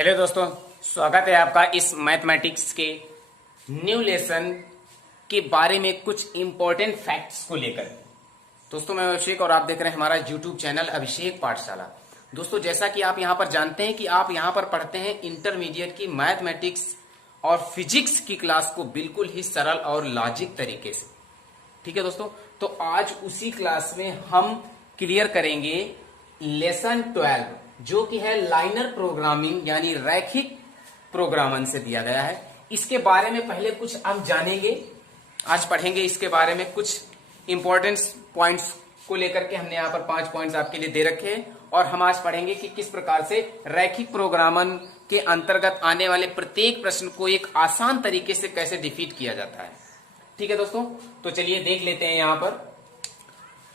Hello दोस्तों, स्वागत है आपका इस मैथमेटिक्स के न्यू लेसन के बारे में कुछ इंपॉर्टेंट फैक्ट्स को लेकर। दोस्तों मैं अभिषेक और आप देख रहे हैं हमारा यूट्यूब चैनल अभिषेक पाठशाला। दोस्तों जैसा कि आप यहां पर जानते हैं कि आप यहां पर पढ़ते हैं इंटरमीडिएट की मैथमेटिक्स और फिजिक्स की क्लास को बिल्कुल ही सरल और लॉजिक तरीके से। ठीक है दोस्तों, तो आज उसी क्लास में हम क्लियर करेंगे लेसन 12 जो कि है लाइनर प्रोग्रामिंग यानी रैखिक प्रोग्रामन से दिया गया है। इसके बारे में पहले कुछ हम जानेंगे, आज पढ़ेंगे इसके बारे में कुछ इंपॉर्टेंट पॉइंट्स को लेकर के। हमने यहाँ पर 5 पॉइंट्स आपके लिए दे रखे हैं और हम आज पढ़ेंगे कि किस प्रकार से रैखिक प्रोग्रामन के अंतर्गत आने वाले प्रत्येक प्रश्न को एक आसान तरीके से कैसे डिफीट किया जाता है। ठीक है दोस्तों, तो चलिए देख लेते हैं। यहाँ पर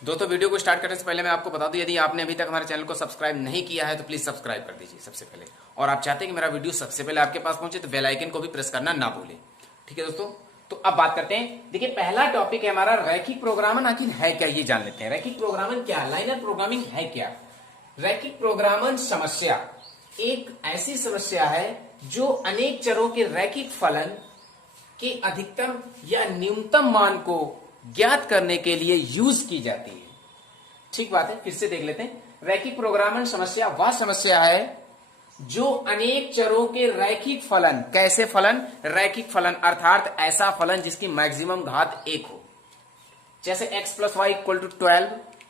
दोस्तों वीडियो को स्टार्ट करने से पहले मैं आपको बता दूं, यदि आपने अभी तक हमारे चैनल को सब्सक्राइब नहीं किया है तो प्लीज सब्सक्राइब कर दीजिए सबसे पहले, और आप चाहते हैं कि मेरा वीडियो सबसे पहले आपके पास पहुंचे तो बेल आइकन को भी प्रेस करना ना भूलें। ठीक है दोस्तों, तो अब बात करते हैं। देखिए पहला टॉपिक है हमारा रैखिक प्रोग्रामन। आखिर है क्या ये जान लेते हैं। रैखिक प्रोग्रामन क्या, लाइनर प्रोग्रामिंग है क्या। रैखिक प्रोग्रामन समस्या एक ऐसी समस्या है जो अनेक चरों के रैखिक फलन के अधिकतम या न्यूनतम मान को ज्ञात करने के लिए यूज की जाती है। ठीक बात है, फिर से देख लेते हैं। रैखिक प्रोग्रामन समस्या वह समस्या है जो अनेक चरों के रैखिक फलन, कैसे फलन, रैखिक फलन अर्थात ऐसा फलन जिसकी मैक्सिमम घात 1 हो, जैसे x plus y equal to 12,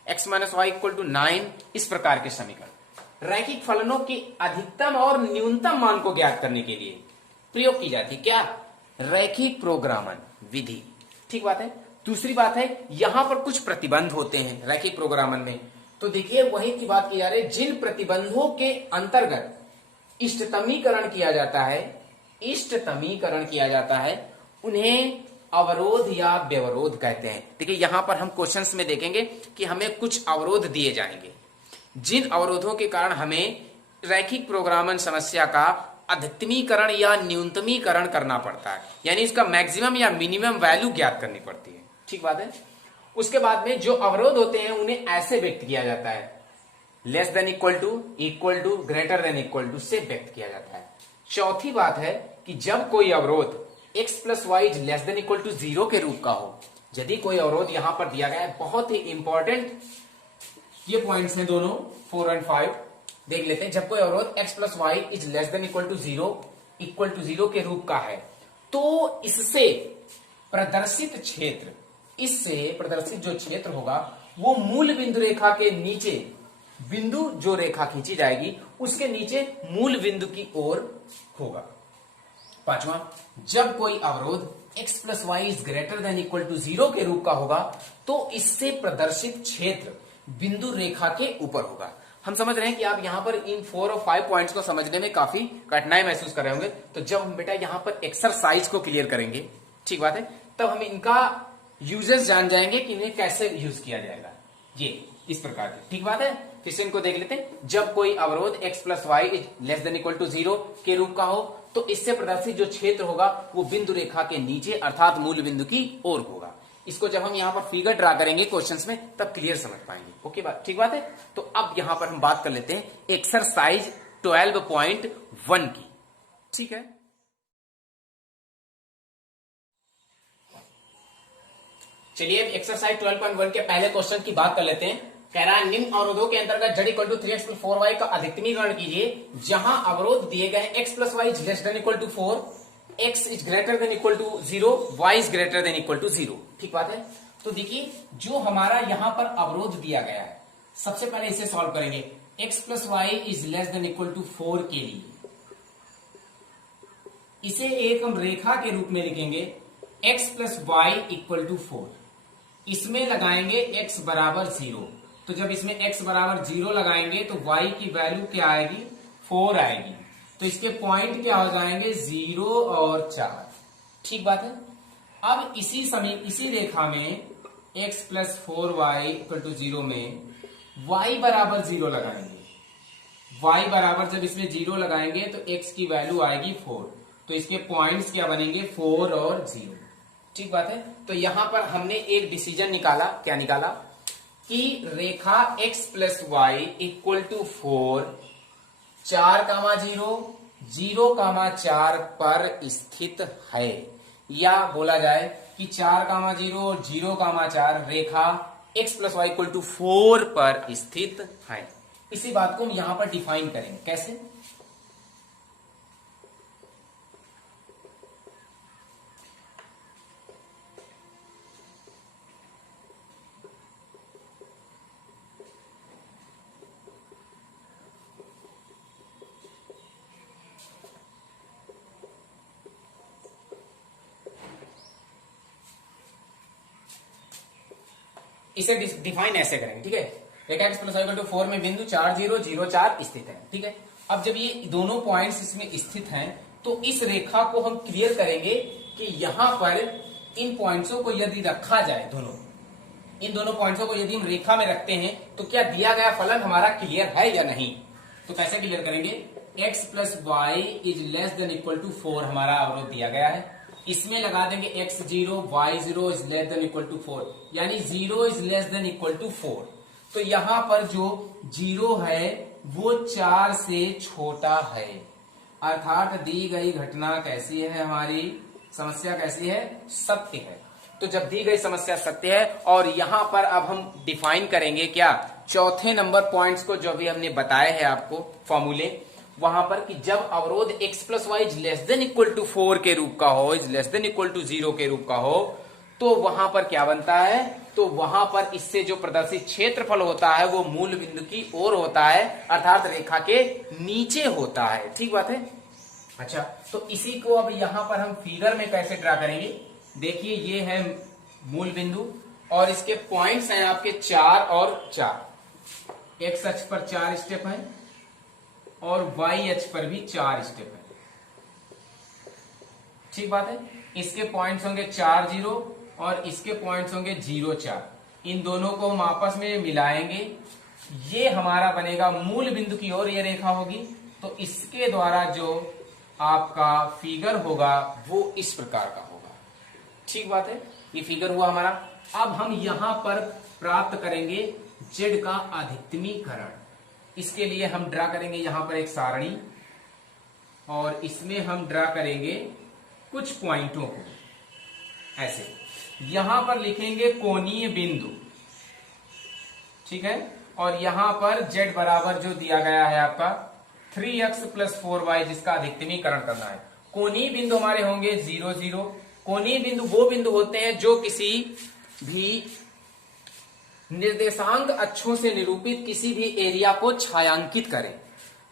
x minus y equal to 9, इस प्रकार के समीकरण रैखिक फलनों के अधिकतम और न्यूनतम मान को ज्ञात करने के लिए प्रयोग की जाती। क्या, रैखिक प्रोग्रामन विधि। ठीक बात है। दूसरी बात है यहां पर कुछ प्रतिबंध होते हैं रैखिक प्रोग्रामन में। तो देखिए वही की बात की जा रही है, जिन प्रतिबंधों के अंतर्गत इष्टतमीकरण किया जाता है, इष्टतमीकरण किया जाता है, उन्हें अवरोध या व्यवरोध कहते हैं। देखिए यहां पर हम क्वेश्चंस में देखेंगे कि हमें कुछ अवरोध दिए जाएंगे, जिन अवरोधों के कारण हमें रैखिक प्रोग्रामन समस्या का अधिकतमीकरण या न्यूनतमीकरण करना पड़ता है, यानी इसका मैक्सिमम या मिनिमम वैल्यू ज्ञात करनी पड़ती है। ठीक बात है। उसके बाद में जो अवरोध होते हैं उन्हें ऐसे व्यक्त किया जाता है, less than equal to, greater than equal to से व्यक्त किया जाता है। चौथी बात है कि जब कोई अवरोध x plus y less than equal to 0 के रूप का हो, यदि कोई अवरोध यहां पर दिया गया है, बहुत ही इंपॉर्टेंट ये पॉइंट्स हैं दोनों 4 और 5, देख लेते हैं। जब कोई अवरोध x plus y is less than equal to 0 के रूप का है, तो इससे प्रदर्शित क्षेत्र, इससे प्रदर्शित जो क्षेत्र होगा वो मूल बिंदु रेखा के नीचे, बिंदु जो रेखा खींची जाएगी उसके नीचे मूल बिंदु की ओर होगा। पांचवा, जब कोई अवरोध x plus y is greater than equal to 0 के रूप का होगा तो इससे प्रदर्शित क्षेत्र बिंदु रेखा के ऊपर होगा। हम समझ रहे हैं कि आप यहां पर इन 4 और 5 पॉइंट्स को समझने में काफी कठिनाई महसूस कर रहे होंगे। तो जब हम बेटा यहां पर एक्सरसाइज को क्लियर करेंगे, ठीक बात है, तब हम इनका यूजेस जान जाएंगे कि इन्हें कैसे यूज किया जाएगा, ये इस प्रकार के। ठीक बात है, फिर से इनको देख लेते हैं। जब कोई अवरोध x plus y is less than equal to 0 के रूप का हो तो इससे प्रदर्शित जो क्षेत्र होगा वो बिंदु रेखा के नीचे अर्थात मूल बिंदु की ओर होगा। इसको जब हम यहां पर फिगर ड्रा करेंगे क्वेश्चंस में तब क्लियर समझ पाएंगे। ओके बात, ठीक बात है। तो अब यहां पर हम बात कर लेते हैं एक्सरसाइज 12.1 की। ठीक है, चलिए एक्सरसाइज 12.1 के पहले क्वेश्चन की बात कर लेते हैं। कह रहा है निम्न अवरोधों के अंतर्गत z equal to 3x plus 4y का अधिकतमीकरण कीजिए जहां अवरोध दिए गए x plus y is less than equal to 4, x is greater than equal to 0, y is greater than equal to 0। ठीक बात है। तो देखिए जो हमारा यहां पर अवरोध दिया गया है, सबसे पहले इसे सॉल्व करेंगे। x plus y is less than equal to 4 के लिए इसे एक हम रेखा के रूप में लिखेंगे, x plus y equal to 4, इसमें लगाएंगे x बराबर 0। तो जब इसमें x बराबर 0 लगाएंगे तो y की वैल्यू क्या आएगी, 4 आएगी। तो इसके पॉइंट क्या हो जाएंगे, 0 और 4। ठीक बात है। अब इसी रेखा में x plus 4y equal to 0 में y बराबर 0 लगाएंगे। y बराबर जब इसमें 0 लगाएंगे तो x की वैल्यू आएगी 4। तो इसके पॉइंट्स क्या बनेंगे, 4 और 0। ठीक बात है। तो यहां पर हमने एक डिसीजन निकाला, क्या निकाला कि रेखा x plus y equal to 4, 4, 0, 0,4 पर स्थित है, या बोला जाए कि 4,0 और 0,4 रेखा x plus y equal to 4 पर स्थित है। इसी बात को हम यहां पर डिफाइन करेंगे। कैसे? इसे डिफाइन ऐसे करेंगे, ठीक है। रेखा x plus y equal to 4 में बिंदु 4004 स्थित है, ठीक है। अब जब ये दोनों पॉइंट्स इसमें स्थित हैं तो इस रेखा को हम क्लियर करेंगे कि यहां पर इन पॉइंट्सों को यदि रखा जाए, इन दोनों पॉइंट्सों को यदि हम रेखा में रखते हैं तो क्या दिया गया फलन हमारा क्लियर है या नहीं। तो कैसे क्लियर करेंगे? x plus y is less than equal to 4 हमारा अवरोध दिया गया है। इसमें लगा देंगे x0 y0 is less than equal to 4, यानी 0 is less than equal to 4। तो यहां पर जो 0 है वो 4 से छोटा है, अर्थात दी गई घटना कैसी है, हमारी समस्या कैसी है? सत्य है। तो जब दी गई समस्या सत्य है और यहां पर अब हम डिफाइन करेंगे क्या, चौथे नंबर पॉइंट्स को जो भी हमने बताए हैं आपको फॉर्मूले, वहां पर कि जब अवरोध x plus y is less than equal to 4 के रूप का हो, is less than equal to 0 के रूप का हो, तो वहां पर क्या बनता है? तो वहां पर इससे जो प्रदर्शित क्षेत्रफल होता है वो मूल बिंदु की ओर होता है, अर्थात रेखा के नीचे होता है। ठीक बात है। अच्छा, तो इसी को अब यहां पर हम फिगर में कैसे ड्रा करेंगे? देखिए, ये है मूल बिंदु और इसके पॉइंट्स हैं आपके 4 और 4। एक्स अक्ष पर 4 स्टेप है और वाई अक्ष पर भी 4 स्टेप है। ठीक बात है। इसके पॉइंट्स होंगे 4 0 और इसके पॉइंट्स होंगे 0 4। इन दोनों को हम आपस में मिलाएंगे, ये हमारा बनेगा मूल बिंदु की ओर ये रेखा होगी। तो इसके द्वारा जो आपका फिगर होगा वो इस प्रकार का होगा। ठीक बात है, ये फिगर हुआ हमारा। अब हम यहां पर प्राप्त करेंगे जेड का अधिकतमीकरण। इसके लिए हम ड्रा करेंगे यहां पर एक सारणी और इसमें हम ड्रा करेंगे कुछ पॉइंटों को ऐसे। यहां पर लिखेंगे कोणीय बिंदु, ठीक है, और यहां पर z बराबर जो दिया गया है आपका 3x प्लस 4y, जिसका अधिकतमीकरण करना है। कोणीय बिंदु हमारे होंगे 0 0। कोणीय बिंदु वो बिंदु होते हैं जो किसी भी निर्देशांक अक्षों से निरूपित किसी भी एरिया को छायांकित करें।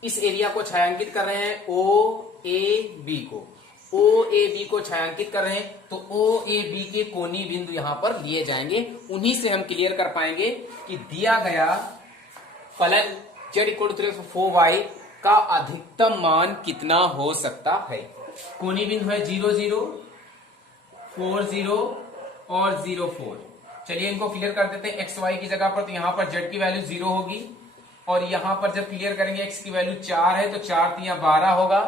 इस एरिया को छायांकित कर रहे हैं OAB को, OAB को छायांकित कर रहे हैं, तो OAB के कोणीय बिंदु यहां पर लिए जाएंगे। उन्हीं से हम क्लियर कर पाएंगे कि दिया गया फलन z इक्वल टू 4y का अधिकतम मान कितना हो सकता है। कोणीय बिंदु है 0 0, 4 0 और 0 4। चलिए इनको क्लियर कर देते हैं एक्स वाई की जगह पर। तो यहां पर z की वैल्यू 0 होगी और यहां पर जब क्लियर करेंगे x की वैल्यू 4 है तो 4 3 12 होगा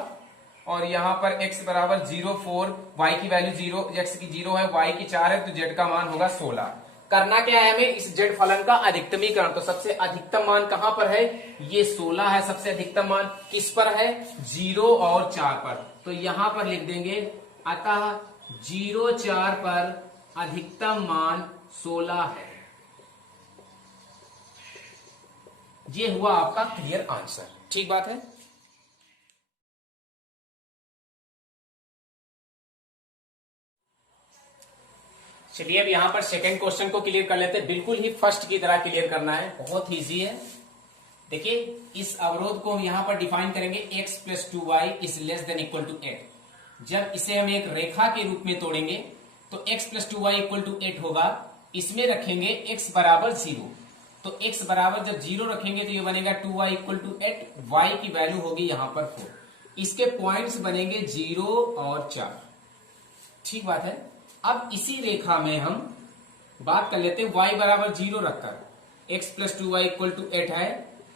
और यहां पर x बराबर 0 4, y की वैल्यू 0, x की 0 है, y की 4 है, तो z का मान होगा 16। करना क्या है हमें? इस z फलन का अधिकतमीकरण। तो सबसे अधिकतम मान कहां पर है? ये 16 है सबसे अधिकतम मान। किस पर है? 0 और 4 पर। तो यहां पर लिख देंगे अतः 0 4 पर अधिकतम मान 16 है। ये हुआ आपका क्लियर आंसर। ठीक बात है। चलिए अब यहां पर सेकंड क्वेश्चन को क्लियर कर लेते हैं। बिल्कुल ही फर्स्ट की तरह क्लियर करना है, बहुत इजी है। देखिए, इस अवरोध को हम यहां पर डिफाइन करेंगे x plus 2y is less than equal to 8। जब इसे हम एक रेखा के रूप में तोड़ेंगे तो x plus 2y equal to 8 होगा। इसमें रखेंगे x बराबर 0, तो x बराबर जब 0 रखेंगे तो ये बनेगा 2y इक्वल टू 8, y की वैल्यू होगी यहां पर 4। इसके पॉइंट्स बनेंगे 0 और 4। ठीक बात है। अब इसी रेखा में हम बात कर लेते हैं y बराबर 0 रखकर। x plus 2y equal to 8 है,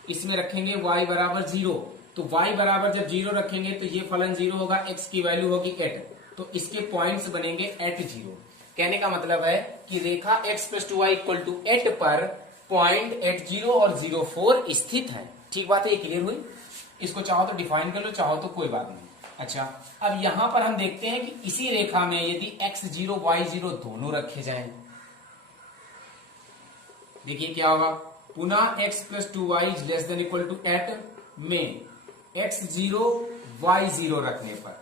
इसमें रखेंगे y बराबर 0, तो y बराबर जब 0 रखेंगे तो ये फलन 0 होगा, x की वैल्यू होगी 8, तो इसके पॉइंट्स बनेंगे 8 0। कहने का मतलब है कि रेखा x plus 2y equal to 8 पर पॉइंट 8 0 और 0 4 स्थित है। ठीक बात है, ये क्लियर हुई। इसको चाहो तो डिफाइन कर लो, चाहो तो कोई बात नहीं। अच्छा, अब यहां पर हम देखते हैं कि इसी रेखा में यदि x0 y0 दोनों रखे जाएं, देखिए क्या होगा। पुनः x plus 2y is less than equal to 8 में x0 y0 रखने पर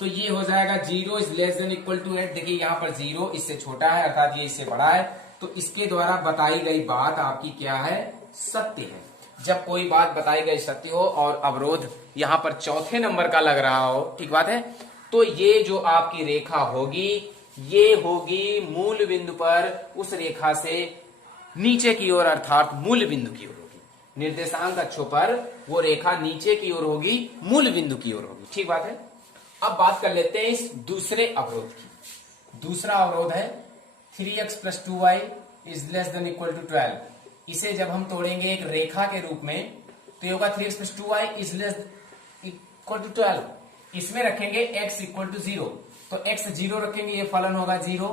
तो ये हो जाएगा 0 is less than equal to 8। देखिए यहां पर 0 इससे छोटा है अर्थात ये इससे बड़ा है, तो इसके द्वारा बताई गई बात आपकी क्या है, सत्य है। जब कोई बात बताई गई सत्य हो और अवरोध यहां पर चौथे नंबर का लग रहा हो, ठीक बात है, तो ये जो आपकी रेखा होगी ये होगी मूल बिंदु पर उस रेखा से नीचे की ओर अर्थात मूल बिंदु की ओर होगी। निर्देशांक अक्षों पर वो रेखा नीचे की ओर होगी, मूल बिंदु की ओर होगी, ठीक बात है। अब बात कर लेते हैं इस दूसरे अवरोध की। दूसरा अवरोध है 3x plus 2y is less than equal to 12। इसे जब हम तोड़ेंगे एक रेखा के रूप में तो ये होगा 3x plus 2y is less equal to 12। इसमें रखेंगे x इक्वल टू 0, तो x 0 रखेंगे, ये फलन होगा 0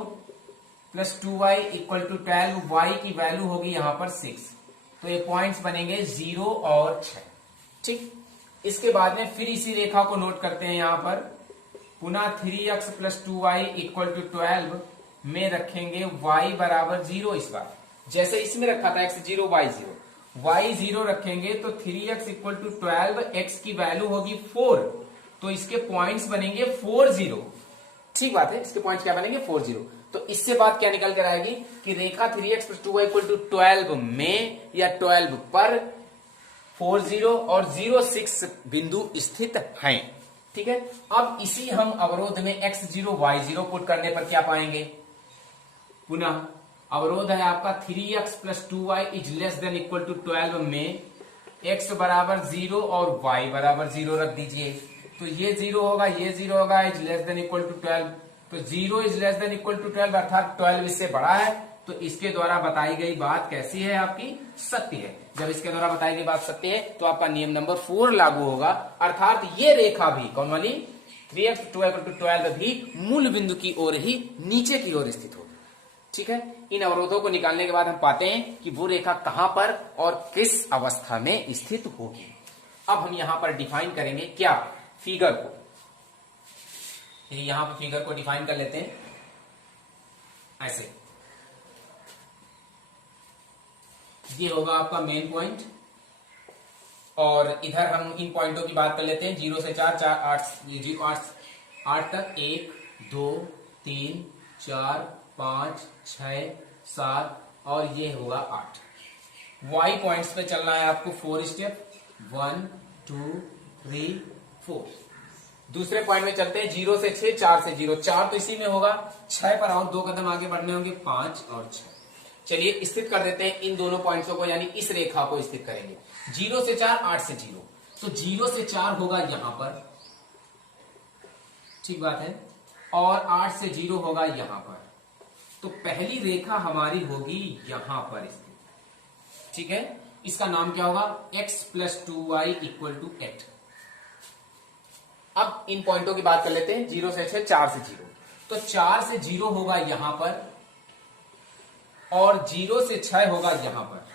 plus 2y equal to 12, y की वैल्यू होगी यहां पर 6, तो ये पॉइंट्स बनेंगे 0 और 6, ठीक। इसके बाद में फिर इसी रेखा को नोट करते हैं यहां पर, पुनः 3x plus 2y equal to 12 में रखेंगे y बराबर 0। इस बार जैसे इसमें रखा था x0 y0 रखेंगे तो 3x इक्वल टू 12, x की वैल्यू होगी 4, तो इसके पॉइंट्स बनेंगे 4 0, ठीक बात है। इसके पॉइंट्स क्या बनेंगे 4 0। तो इससे बात क्या निकल कर आएगी कि रेखा 3x plus 2y equal to 12 में या 12 पर 4 0 और 0 6 बिंदु स्थित हैं, ठीक है। अब इसी हम अवरोध में x0 y0 पुट करने पर क्या पाएंगे, पुनः अवरोध है आपका 3x plus 2y is less than equal to 12 में x बराबर 0 और y बराबर 0 रख दीजिए, तो ये 0 होगा, ये 0 होगा, is less than equal to 12, तो 0 is less than equal to 12 अर्थात 12 इससे बड़ा है, तो इसके द्वारा बताई गई बात कैसी है, आपकी सत्य है। जब इसके द्वारा बताई गई बात सत्य है तो आपका नियम नंबर 4 लागू होगा, अर्थात ये रेखा भी कौन वाली 3x 2y 12 भी मूल बिंदु की ओर ही नीचे की ओर स्थित होगी, ठीक है। इन अवरोधों को निकालने के बाद हम पाते हैं कि वो रेखा कहां पर और किस अवस्था में स्थित होगी। अब हम यहां पर डिफाइन करेंगे क्या, फिगर को। यहां पर फिगर को डिफाइन कर लेते हैं ऐसे, ये होगा आपका मेन पॉइंट और इधर हम इन पॉइंटों की बात कर लेते हैं 0 से 4 8 तक 1 2 3 4 5 6 7 और ये होगा 8। y पॉइंट्स पे चलना है आपको 4 स्टेप 1 2 3 4। दूसरे पॉइंट में चलते हैं 0 से 6 4 से 0, 4 तो इसी में होगा, 6 पर और 2 कदम आगे बढ़ने होंगे 5 और 6। चलिए स्थित कर देते हैं इन दोनों पॉइंट्सों को, यानी इस रेखा को स्थित करेंगे 0 से 4 8 से 0, तो 0 से 4 होगा यहां पर, ठीक बात है, और 8 से 0 होगा यहां पर, तो पहली रेखा हमारी होगी यहां पर स्थित, ठीक है। इसका नाम क्या होगा, x plus 2y equal to 8। अब इन पॉइंटों की बात कर लेते हैं 0 से 6 4 से 0, तो 4 से 0 होगा यहां पर और 0 से 6 होगा यहां पर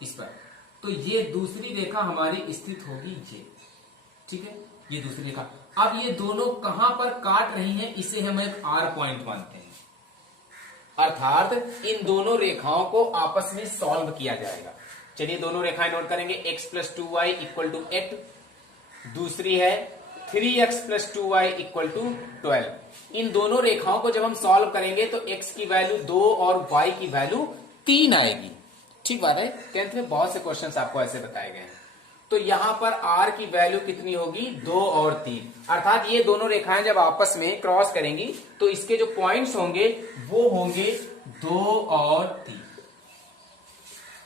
इस पर, तो ये दूसरी रेखा हमारी स्थित होगी ये, ठीक है, ये दूसरी रेखा। अब ये दोनों कहां पर काट रही हैं इसे हम एक R पॉइंट मानते हैं, अर्थात इन दोनों रेखाओं को आपस में सॉल्व किया जाएगा। चलिए दोनों रेखाएं नोट करेंगे, x plus 2y equal to 8, दूसरी है 3x plus 2y equal to 12। इन दोनों रेखाओं को जब हम सॉल्व करेंगे तो x की वैल्यू 2 और y की वैल्यू 3 आएगी, ठीक बात है। 10th में बहुत से क्वेश्चंस आपको ऐसे बताए गए हैं। तो यहां पर r की वैल्यू कितनी होगी, 2 और 3, अर्थात ये दोनों रेखाएं जब आपस में क्रॉस करेंगी तो इसके जो पॉइंट्स होंगे वो होंगे 2 और 3।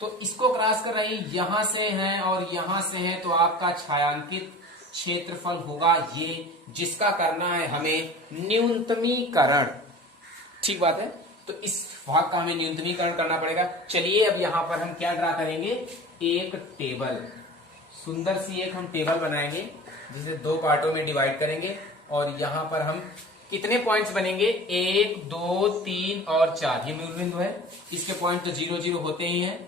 तो इसको क्रॉस कर रही यहां से है और यहां से है, तो आपका छायांकित क्षेत्रफल होगा ये, जिसका करना है हमें न्यूनतमीकरण, ठीक बात है। तो इस भाग का हमें न्यूनतमीकरण करना पड़ेगा। चलिए अब यहां पर हम क्या ड्रा करेंगे, एक टेबल, सुंदर सी एक हम टेबल बनाएंगे जिसे 2 पार्टों में डिवाइड करेंगे और यहां पर हम कितने पॉइंट्स बनेंगे, 1 2 3 और 4, ये मूल बिंदु है, इसके पॉइंट तो 0 0 होते ही हैं,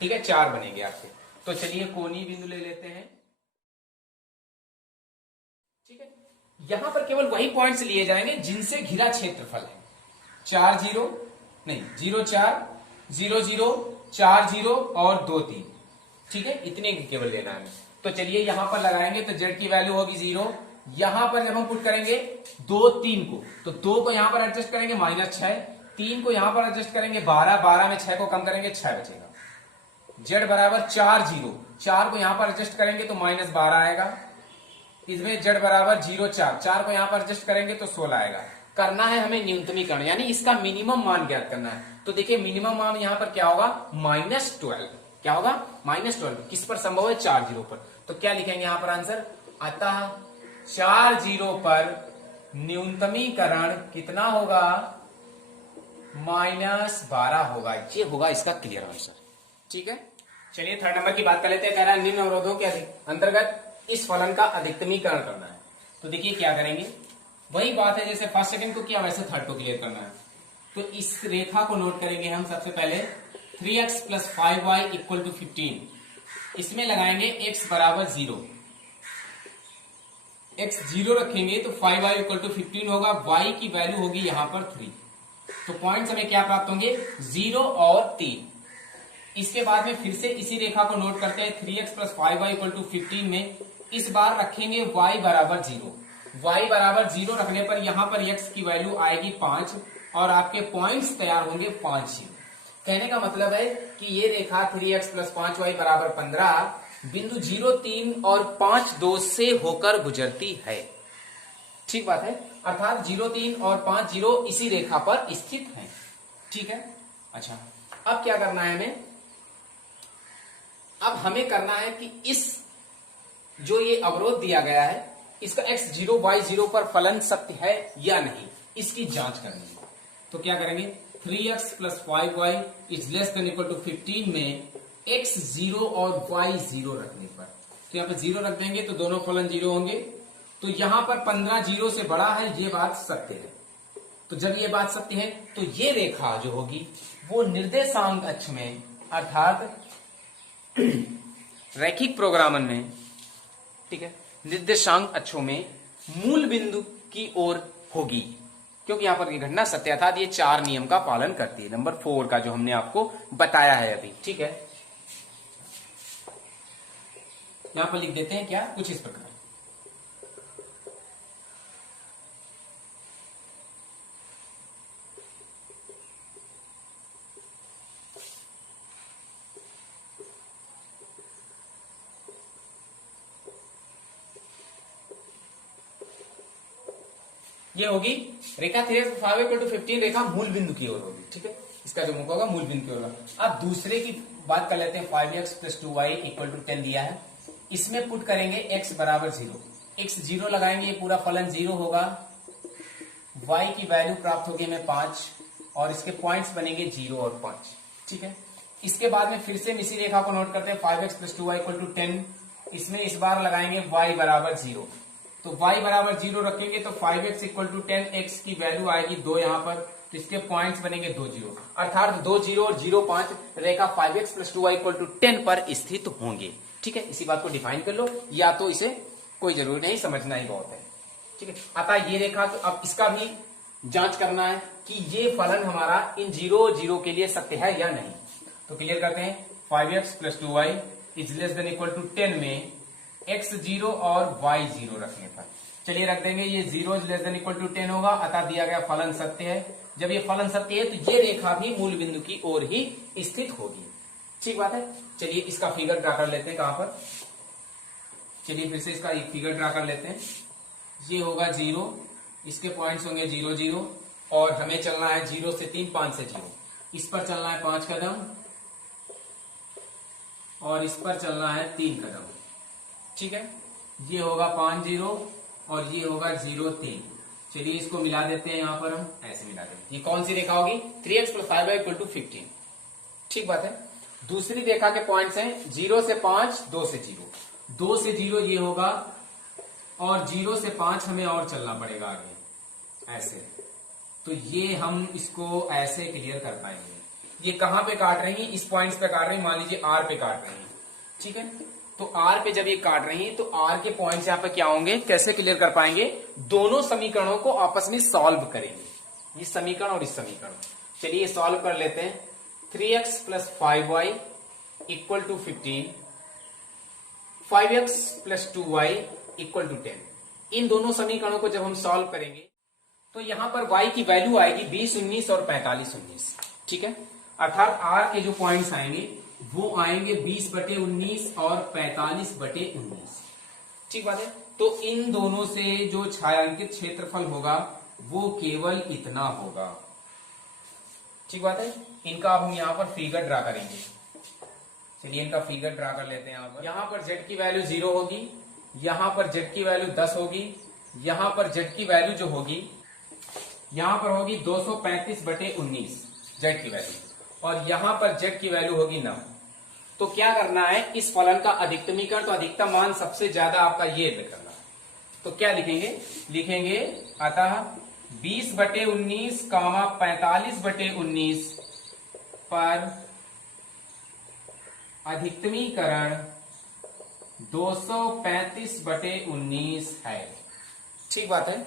ठीक है, 4 बनेंगे आपके। तो चलिए कोणीय बिंदु ले लेते हैं। ठीक है, यहां पर केवल वही पॉइंट्स लिए जाएंगे जिनसे घिरा क्षेत्रफल है 4 0 नहीं 0 4 0 0 4 0 और 2 3। ठीक है, इतने केवल लेना है। तो चलिए यहां पर लगाएंगे तो z की वैल्यू होगी 0। यहां पर जब हम पुट करेंगे 2 3 को, तो 2 को यहां पर एडजस्ट करेंगे -6, 3 को यहां पर एडजस्ट करेंगे 12, 12 में 6 को कम करेंगे 6 बचेगा। z बराबर 4 0, 4 को यहां पर एडजस्ट करेंगे तो -12 आएगा। इसमें z बराबर 0 4, 4 को यहां पर एडजस्ट करेंगे तो 16 आएगा। करना है हमें न्यूनतमीकरण, यानी इसका मिनिमम मान ज्ञात करना है। तो देखिए मिनिमम मान यहां पर क्या होगा -12। क्या होगा -12। किस पर संभव है 4 0 पर। तो क्या लिखेंगे यहां पर आंसर, अतः 4 0 पर न्यूनतमीकरण कितना होगा -12 होगा। ये होगा इसका क्लियर आंसर। ठीक है, चलिए थर्ड नंबर की बात कर लेते हैं। कह रहा है निम्न अवरोधों के अंतर्गत इस फलन का अधिकतमीकरण करना है। तो देखिए क्या करेंगे, वही बात है जैसे फर्स्ट सेकंड को किया वैसे थर्ड को क्लियर करना है। तो इस रेखा को नोट करेंगे हम सबसे पहले 3x + 5y = 15। इसमें लगाएंगे x बराबर 0, x 0 रखेंगे तो 5y = 15 होगा। y की वैल्यू होगी यहां पर 3। तो पॉइंट्स हमें क्या प्राप्त होंगे 0 और 3। इसके बाद में फिर से इसी रेखा को नोट करते हैं 3x + 5y = 15 में इस बार रखेंगे y बराबर 0। y बराबर 0 रखने पर यहां पर x की वैल्यू आएगी 5 और आपके पॉइंट्स तैयार होंगे 5 0। कहने का मतलब है कि ये रेखा 3x + 5y = 15 बिंदु 0 3 और 5 2 से होकर गुजरती है। ठीक बात है, अर्थात 0 3 और 5 0 इसी रेखा पर स्थित हैं। ठीक है, अच्छा अब क्या करना है हमें, अब हमें करना है कि इस जो ये अवरोध दिया गया है इसका x 0 y 0 पर फलन सत्य है या नहीं, इसकी जांच करनी है। तो क्या करेंगे 3x + 5y ≤ 15 में x 0 और y 0 रखने पर, तो यहाँ पे 0 रख देंगे तो दोनों फलन 0 होंगे। तो यहां पर 15 0 से बड़ा है, ये बात सत्य है। तो जब ये बात सत्य है तो ये रेखा जो होगी वो निर्देशांक अक्ष में अर्थात रैखिक प्रोग्रामन में, ठीक है, निर्देशांक अक्षों में मूल बिंदु की ओर होगी, क्योंकि यहां पर ये घटना सत्य अर्थात ये 4 नियम का पालन करती है। नंबर 4 का जो हमने आपको बताया है अभी। ठीक है, यहां पर लिख देते हैं क्या, कुछ इस प्रकार। ये होगी रेखा 3x + 5y = 15 रेखा मूल बिंदु की ओर होगी। ठीक है, इसका जो मुख होगा मूल बिंदु की ओर होगा। अब दूसरे की बात कर लेते हैं 5x + 2y = 10 दिया है। इसमें पुट करेंगे x बराबर 0, x 0 लगाएंगे ये पूरा फलन 0 होगा। y की वैल्यू प्राप्त होगी हमें 5 और इसके पॉइंट्स बनेंगे 0 और 5। ठीक है, इसके बाद में फिर से इसी रेखा को नोट करते हैं 5x + 2y = 10। इसमें इस बार लगाएंगे y बराबर 0, तो y बराबर 0 रखेंगे तो 5x = 10, x की वैल्यू आएगी 2 यहां पर, तो इसके पॉइंट्स बनेंगे 2 0, अर्थात 2 0 और 0 5 रेखा 5x + 2y = 10 पर स्थित होंगे। ठीक है, इसी बात को डिफाइन कर लो, या तो इसे कोई जरूरी नहीं, समझना ही बहुत है। ठीक है, अतः ये रेखा, तो अब इसका भी जांच करना है कि ये फलन हमारा इन 0 0 के लिए सत्य है या नहीं। तो क्लियर करते हैं 5x + 2y ≤ 10 में x 0 और y 0 रखने पर, चलिए रख देंगे ये 0 ≤ 10 होगा, अतः दिया गया फलन सत्य है। जब ये फलन सत्य है तो ये रेखा भी मूल बिंदु की ओर ही स्थित होगी। ठीक बात है, चलिए इसका फिगर ड्रा कर लेते हैं। कहां पर, चलिए फिर से इसका एक फिगर ड्रा कर लेते हैं। ये होगा 0, इसके पॉइंट्स होंगे 0 0 और हमें चलना है 0 से 3, 5 से 0, इस पर चलना है 5 कदम और इस पर चलना है 3 कदम। ठीक है, ये होगा 5 0 और ये होगा 0 3। चलिए इसको मिला देते हैं, यहां पर हम ऐसे मिला देते हैं। ये कौन सी रेखा होगी 3x + 5y = 15। ठीक बात है, दूसरी रेखा के पॉइंट्स हैं 0 से 5, 2 से 0, 2 से 0 ये होगा और 0 से 5 हमें और चलना पड़ेगा आगे ऐसे। तो ये हम इसको ऐसे क्लियर कर पाएंगे। ये कहां पे काट रही है, इस पॉइंट्स पे काट रही है, मान लीजिए R पे काट रही है, ठीक है। तो आर पे जब ये काट रही है तो आर के पॉइंट्स यहाँ पे क्या होंगे, कैसे क्लियर कर पाएंगे, दोनों समीकरणों को आपस में सॉल्व करेंगे, इस समीकरण और इस समीकरण। चलिए सॉल्व कर लेते हैं। 3x plus 5y equal to 15, 5x plus 2y equal to 10। इन दोनों समीकरणों को जब हम सॉल्व करेंगे तो यहां पर y की वैल्यू आएगी 20, 19 और 45, 19। ठीक है, अर्थात r के जो पॉइंट्स आएंगे वो आएंगे 20/19 और 45/19। ठीक बात है। तो इन दोनों से जो छायांकित क्षेत्रफल होगा वो केवल इतना होगा। ठीक बात है। इनका अब हम यहां पर फिगर ड्रा करेंगे। चलिए इनका फिगर ड्रा कर लेते हैं। यहां पर z की वैल्यू 0 होगी, यहां पर z की वैल्यू 10 होगी, यहां पर z की वैल्यू जो होगी यहां पर होगी 235/19 z की वैल्यू, और यहां पर z की वैल्यू होगी 9। तो क्या करना है, इस फलन का अधिकतमीकरण, तो अधिकतम मान सबसे ज्यादा आपका ये करना है। तो क्या लिखेंगे, लिखेंगे अतः 20/19 45/19 पर अधिकतमीकरण 235/19 है। ठीक बात है।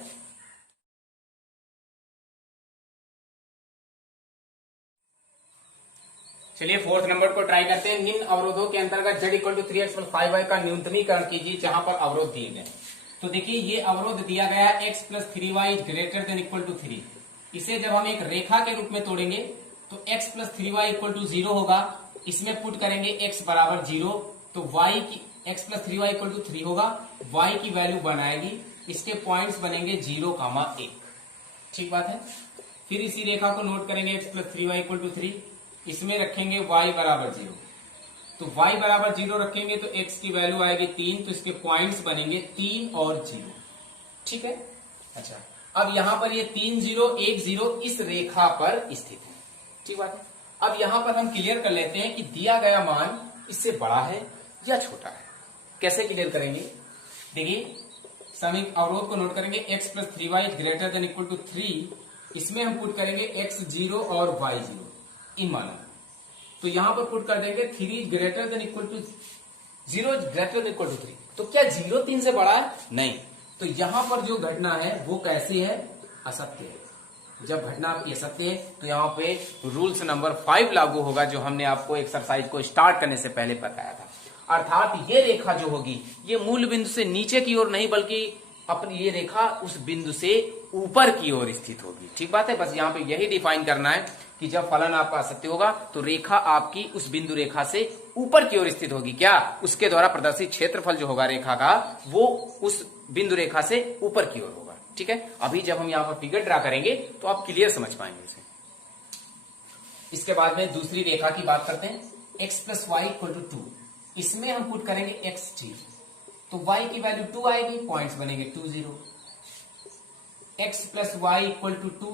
चलिए फोर्थ नंबर को ट्राई करते हैं। निम्न अवरोधों के अंतर्गत z equal to 3x plus 5y का न्यूनतमीकरण कीजिए जहां पर अवरोध दिए गए। तो देखिए ये अवरोध दिया गया x plus 3y greater than equal to 3। इसे जब हम एक रेखा के रूप में तोड़ेंगे तो x plus 3y equal to 0 होगा। इसमें पुट करेंगे x बराबर 0, तो y की x plus 3y equal to 3 होगा। y की वैल्यू बनाएगी, इसके पॉइंट्स बनेंगे 0,1। ठीक बात है। फिर इसी रेखा को नोट करेंगे x plus 3y equal to 3, इसमें रखेंगे y बराबर 0। तो y बराबर 0 रखेंगे तो x की वैल्यू आएगी 3, तो इसके पॉइंट्स बनेंगे 3 और 0। ठीक है। अच्छा, अब यहां पर ये 3 0 1 0 इस रेखा पर स्थित है। ठीक बात है। अब यहां पर हम क्लियर कर लेते हैं कि दिया गया मान इससे बड़ा है या छोटा है। कैसे क्लियर करेंगे, देखिए समीक अवरोध को नोट करेंगे x plus 3y greater than equal to 3, इसमें हम पुट करेंगे x 0 और y 0 इन माना। तो यहां पर पुट कर देंगे 3 greater than equal to 0 greater than equal to 3। तो क्या 0 3 से बड़ा है? नहीं। तो यहां पर जो घटना है वो कैसी है, असत्य है। जब घटना आपकी असत्य है तो यहाँ पे रूल्स नंबर 5 लागू होगा, जो हमने आपको एक्सरसाइज को स्टार्ट करने से पहले बताया था। अर्थात ये रेखा जो होगी ये मूल बिंदु से नीचे की ओर नहीं बल्कि अपनी ये रेखा उस बिंदु से ऊपर की ओर स्थित होगी। ठीक बात है। बस यहाँ पे यही डिफाइन करना है कि जब फलन आपका असत्य होगा तो रेखा आपकी उस बिंदु रेखा से ऊपर की ओर स्थित होगी। क्या, उसके द्वारा प्रदर्शित क्षेत्रफल जो होगा रेखा का वो उस बिंदु रेखा से ऊपर की ओर होगा। ठीक है। अभी जब हम यहाँ पर फिगर ड्रा करेंगे तो आप क्लियर समझ पाएंगे इसे। इसके बाद में दूसरी रेखा की बात करते हैं। x plus y equal to 2, इसमें हम पुट करेंगे xt, तो y की वैल्यू 2 आएगी, पॉइंट्स बनेंगे 2 0। x plus y equal to 2,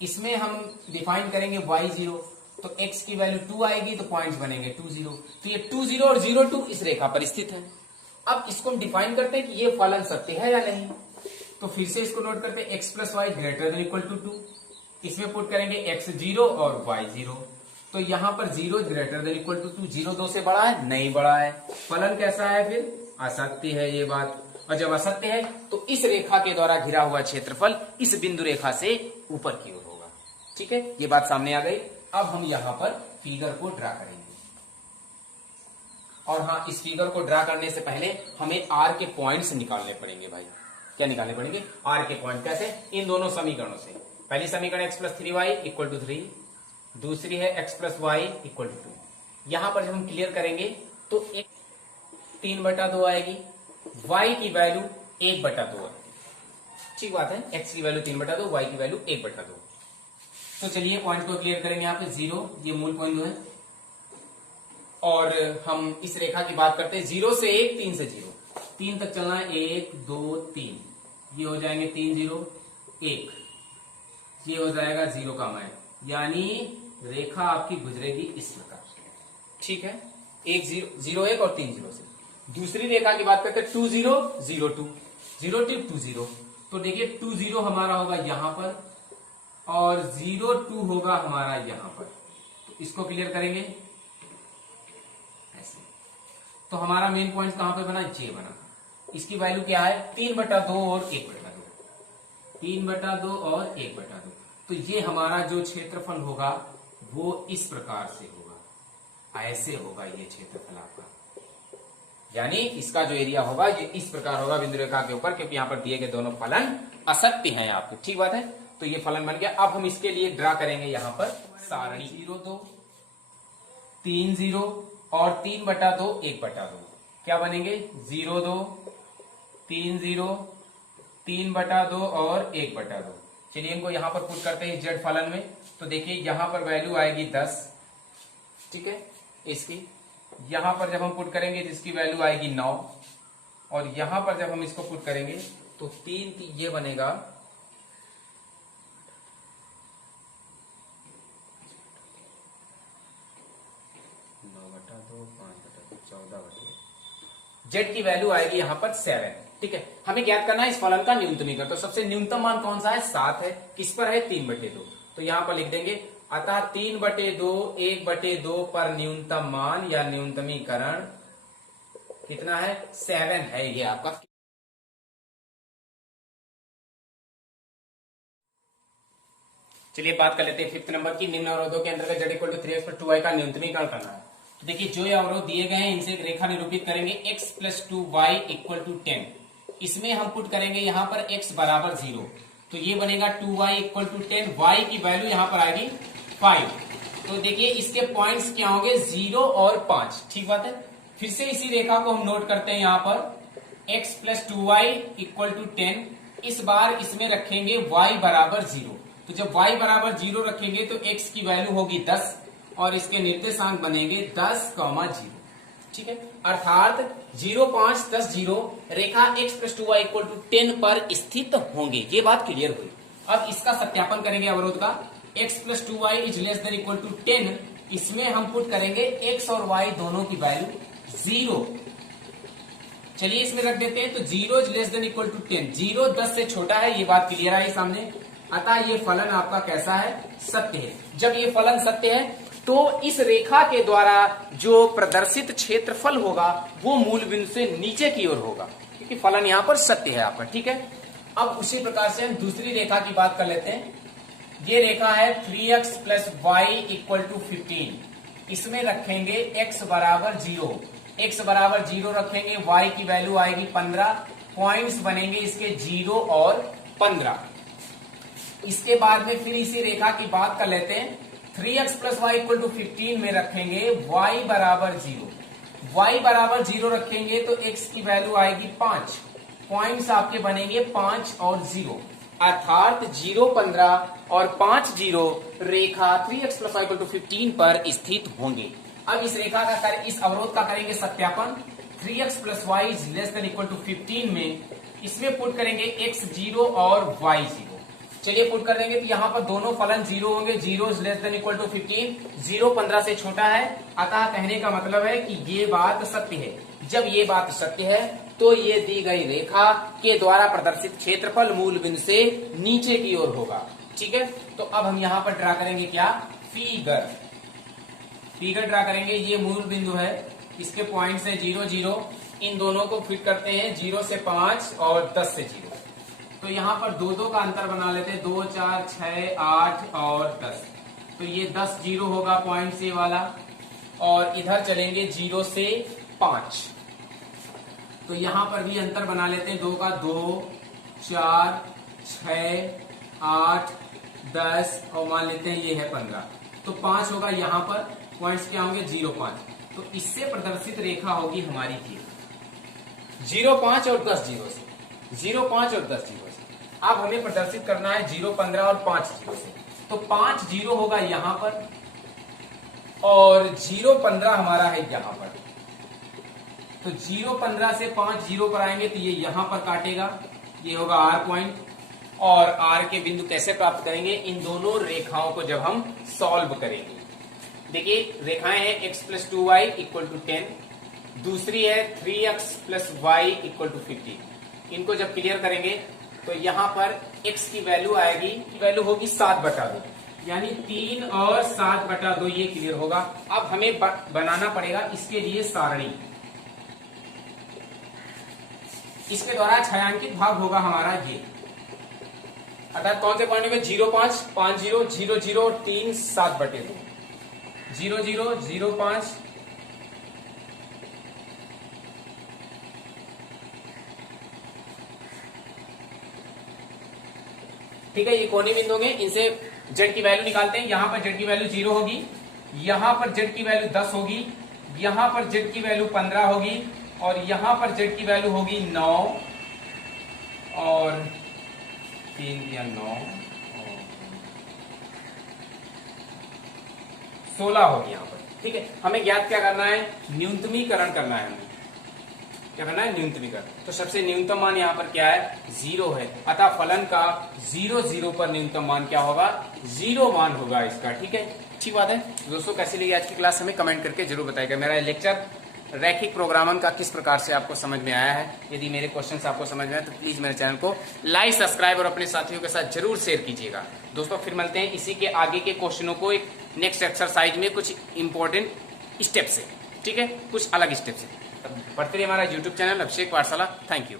इसमें हम डिफाइन करेंगे y 0, तो x की वैल्यू 2 आएगी, तो पॉइंट्स बनेंगे 2 0। तो ये 2 0 और 0 2 इस रेखा पर स्थित है। अब इसको हम डिफाइन करते हैं कि ये फलन सत्य है या नहीं। तो फिर से इसको नोट करते हैं, x plus y greater than equal to 2, इसमें पुट करेंगे x 0 और y 0। तो यहां पर 0 ग्रेटर देन इक्वल टू 2, 0 2 से बड़ा है, नहीं बड़ा है। फलन कैसा है, फिर असत्य है ये बात। और जब असत्य है तो इस रेखा के द्वारा घिरा हुआ क्षेत्रफल इस बिंदु रेखा से ऊपर की ओर होगा। ठीक है, ये बात सामने आ गई। अब हम यहां पर फिगर को ड्रा करेंगे। और हाँ, इस फिगर को ड्रा करने से पहले हमें आर के पॉइंट्स निकालने पड़ेंगे भाई। क्या निकालने पड़ेंगे, आर के पॉइंट। कैसे, इन दोनों समीकरणों से। पहली समीकरण x plus 3y equal to 3, दूसरी है x plus y equal to 2। यहां पर जब हम क्लियर करेंगे तो 3/2 आएगी, y की वैल्यू 1/2 आएगी। ठीक बात है, x की वैल्यू 3/2, y की वैल्यू 1/2। तो चलिए पॉइंट को क्लियर करेंगे। यहाँ पे 0 ये मूल पॉइंट है, और हम इस रेखा की बात करते हैं 0 से 1, 3 से 0, 3 तक चलना है। 1 2 3, ये हो जाएंगे 3 0 1, ये हो जाएगा 0 का मान, यानी रेखा आपकी गुजरेगी इस प्रकार। ठीक है, 1 0 0 1 और 3 0 से। दूसरी रेखा की बात करते हैं 2 0 0 2, 0 2 2 0। तो देखिए 2 0 हमारा होगा यहां पर और 0 2 होगा हमारा यहां पर। तो इसको क्लियर करेंगे ऐसे। तो हमारा मेन पॉइंट कहां पे बना, जे बना। इसकी वैल्यू क्या है 3/2 और 1/2, 3/2 और 1/2। तो ये हमारा जो क्षेत्रफल होगा वो इस प्रकार से होगा, ऐसे होगा ये क्षेत्रफल आपका, यानी इसका जो एरिया होगा ये इस प्रकार होगा बिंदु रेखा के ऊपर, क्योंकि यहाँ पर दिए गए दोनों फलन असत्य हैं आपके, ठीक बात है। तो ये फलन बन गया। अब हम इसके लिए ड्रा करेंगे यहाँ पर सारणी 0 2 3 0 और 3/2 1/2। क्या बनेंगे 0 2 3 0 3/2 और 1/2। चलिए इनको यहां पर पुट करते हैं जेड फलन में। तो देखिए यहां पर वैल्यू आएगी 10, ठीक है इसकी। यहां पर जब हम पुट करेंगे तो इसकी वैल्यू आएगी 9, और यहां पर जब हम इसको पुट करेंगे तो 3 ये बनेगा 9/2 5/2 14/2। जेड की वैल्यू आएगी यहां पर 7, ठीक है। हमें ज्ञात करना है इस फलन का न्यूनतमीकरण। तो सबसे न्यूनतम मान कौन सा है, 7 है। किस पर है, 3/2। तो यहां पर लिख देंगे अतः 3/2 1/2 पर न्यूनतम मान या न्यूनतमीकरण कितना है, 7 है ये आपका। चलिए बात कर लेते हैं 5th नंबर की। निम्न अवरोधों के अंतर्गत z = 3x + 2y का न्यूनतमीकरण करना है। तो देखिए जो ये अवरोध दिए गए हैं इनसे एक रेखा निरूपित करेंगे x + 2y = 10। इसमें हम पुट करेंगे यहां पर x = 0, तो ये बनेगा 2y = 10। y की वैल्यू यहां पर आएगी 5। तो देखिए इसके पॉइंट्स क्या होंगे, 0 और 5, ठीक बात है। फिर से इसी रेखा को हम नोट करते हैं यहां पर x + 2y = 10। इस बार इसमें रखेंगे y = 0। तो जब y = 0 रखेंगे तो x की वैल्यू होगी 10 और इसके निर्देशांक बनेंगे 10, 0, ठीक है। अर्थात 0 5 10 0 रेखा x + 2y = 10 पर स्थित होंगे। ये बात क्लियर हुई। अब इसका सत्यापन करेंगे अवरोध का। x + 2y ≤ 10, इसमें हम पुट करेंगे x और y दोनों की वैल्यू 0। चलिए इसमें रख देते हैं। तो 0 ≤ 10, 0 10 से छोटा है, ये बात क्लियर आई सामने। अतः ये फलन आपका कैसा है, सत्य है। जब ये फलन सत्य है तो इस रेखा के द्वारा जो प्रदर्शित क्षेत्रफल होगा वो मूल बिंदु से नीचे की ओर होगा, क्योंकि फलन यहां पर सत्य है आपका, ठीक है। अब उसी प्रकार से हम दूसरी रेखा की बात कर लेते हैं। ये रेखा है 3x + y = 15। इसमें रखेंगे x = 0, x = 0 रखेंगे, y की वैल्यू आएगी 15। पॉइंट्स बनेंगे इसके 0 और 15। इसके बाद में फिर इसी रेखा की बात कर लेते हैं। 3x + y = 15 में रखेंगे y = 0, y = 0 रखेंगे तो x की वैल्यू आएगी 5। पॉइंट्स आपके बनेंगे 5 और 0, अर्थात 0 15 और 5 0 रेखा 3x + y = 15 पर स्थित होंगे। अब इस रेखा का इस अवरोध का करेंगे सत्यापन। 3x + y ≤ 15 में इसमें पुट करेंगे x 0 और y 0। चलिए पुट कर देंगे तो यहाँ पर दोनों फलन 0 होंगे। 0 ≤ 15, 0 15 से छोटा है। अतः कहने का मतलब है कि ये बात सत्य है। जब ये बात सत्य है तो ये दी गई रेखा के द्वारा प्रदर्शित क्षेत्रफल मूल बिंदु से नीचे की ओर होगा, ठीक है। तो अब हम यहाँ पर ड्रा करेंगे क्या, फिगर ड्रा करेंगे। ये मूल बिंदु है, इसके पॉइंट है 0 0। इन दोनों को फिट करते हैं 0 से 5 और 10 से 0। तो यहाँ पर 2 2 का अंतर बना लेते हैं, 2 4 6 8 और 10। तो ये 10 0 होगा पॉइंट से वाला, और इधर चलेंगे 0 से 5। तो यहाँ पर भी अंतर बना लेते हैं, 2 का 2 4 6 8 10 और मान लेते हैं ये है 15। तो 5 होगा यहाँ पर, पॉइंट्स क्या होंगे 0 5। तो इससे प्रदर्शित रेखा होगी हमारी ये 0 5 और 10 0 से, 0 5 और 10 0 से। अब हमें प्रदर्शित करना है 0 15 और 5 0 से। तो 5 0 होगा यहाँ पर और 0 15 हमारा है यहाँ पर। तो 0 15 से 5 0 पर आएंगे तो ये यहाँ पर काटेगा, ये होगा R पॉइंट। और R के बिंदु कैसे प्राप्त करेंगे, इन दोनों रेखाओं को जब हम सॉल्व करेंगे। देखिए रेखाएं हैं x + 2y = 10, दूसरी है 3x + y = 15। इनको जब क्लियर करेंगे तो यहाँ पर x की वैल्यू आएगी, वैल्यू होगी 7/2, यानी 3 और 7/2 ये क्लियर होगा। अब हमें बनाना पड़ेगा इसके लिए सारणी। इसके द्वारा छायांकित भाग होगा हमारा ये, अर्थात कौन से पॉइंट होंगे 0.5 50 00 और 3 7/2 00 05 ठीक है। ये कोने बिंदु होंगे, इनसे जेड की वैल्यू निकालते हैं। यहां पर जेड की वैल्यू 0 होगी, यहां पर जेड की वैल्यू 10 होगी, यहां पर जेड की वैल्यू 15 होगी और यहां पर जेड की वैल्यू होगी 9 और 3 या 9 16 होगी यहां पर। ठीक है, हमें ज्ञात क्या करना है, न्यूनतमीकरण करना है। हमें क्या करना है, न्यूनतमीकरण। तो सबसे न्यूनतम मान यहाँ पर क्या है, 0 है, अतः फलन का 0 0 पर न्यूनतम मान क्या होगा, 0 मान होगा इसका। ठीक है, अच्छी बात है। दोस्तों कैसी लगी आज की क्लास, हमें कमेंट करके जरूर बताइएगा। मेरा लेक्चर रैखिक प्रोग्रामन का किस प्रकार से आपको समझ में आया है। यदि मेरे क्वेश्चंस आपको समझ में आए तो प्लीज मेरे चैनल को लाइक सब्सक्राइब और अपने साथियों के साथ जरूर शेयर कीजिएगा। दोस्तों फिर मिलते हैं इसी के आगे के क्वेश्चनों को एक नेक्स्ट एक्सरसाइज में कुछ इंपॉर्टेंट स्टेप से, ठीक है, कुछ अलग स्टेप से। पढ़ते रहिए हमारा यूट्यूब चैनल अभिषेक पाठशाला। Thank you.